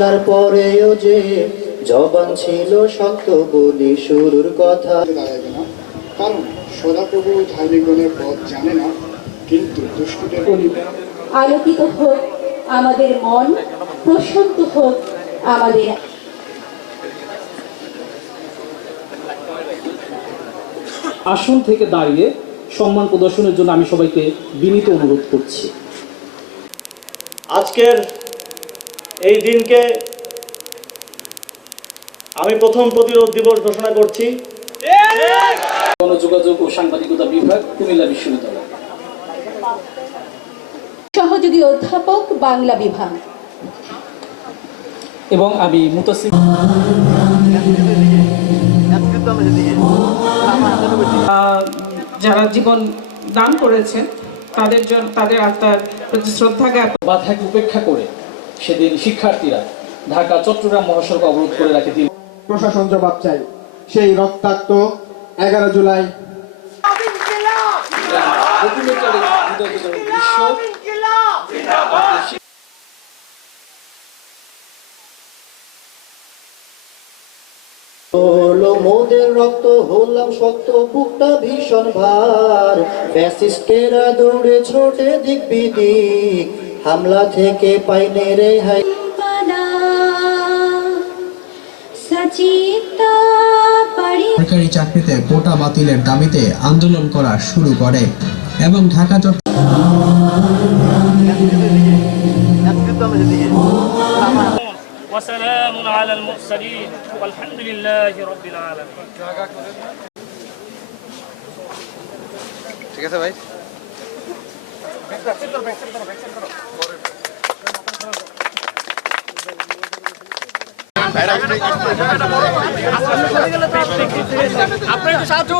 তারপরেও যে জবান ছিল শক্ত বলি শুরুর কথা দাঁড়াবে না, কারণ সদাপ্রভু ধার্মিকগণের পথ জানে না, কিন্তু দুষ্টদের আলোকিত হোক আমাদের মন, প্রশান্ত হোক আমাদের। আসন থেকে দাঁড়িয়ে সম্মান প্রদর্শনের জন্য আমি সবাইকে বিনীত অনুরোধ করছি। আজকের এই দিনকে আমি প্রথম প্রতিরোধ দিবস ঘোষণা করছি। গণযোগাযোগ ও সাংবাদিকতা বিভাগ, কুমিল্লা বিশ্ববিদ্যালয়। সহযোগী অধ্যাপক, বাংলা বিভাগ। এবং আমি মুতাসিম যারা জীবন দান করেছেন তাদের জন্য, তাদের আত্মার প্রতি শ্রদ্ধা জ্ঞাপন। বাধাকে উপেক্ষা করে সেদিন শিক্ষার্থীরা ঢাকা চট্টগ্রাম মহাসড়ক অবরোধ করে রাখে। প্রশাসন জবাব চাই সেই রক্তাক্ত 11 জুলাই হলো মোদের রক্ত, হলাম শক্ত, বুকটা ভীষণ ভার। ফ্যাসিস্টেরা দৌড়ে ছোটে দিক বিদিক, হামলা থেকে পাইনে রেহাই। সরকারি চাকরিতে কোটা বাতিলের দাবিতে আন্দোলন করা শুরু করে এবং ঢাকা ওয়াসালামুন আলাল মুরসালিন ওয়ালহামদুলিল্লাহি রাব্বিল আলামিন। ঠিক আছে ভাই। আপনারা একটু সাহায্য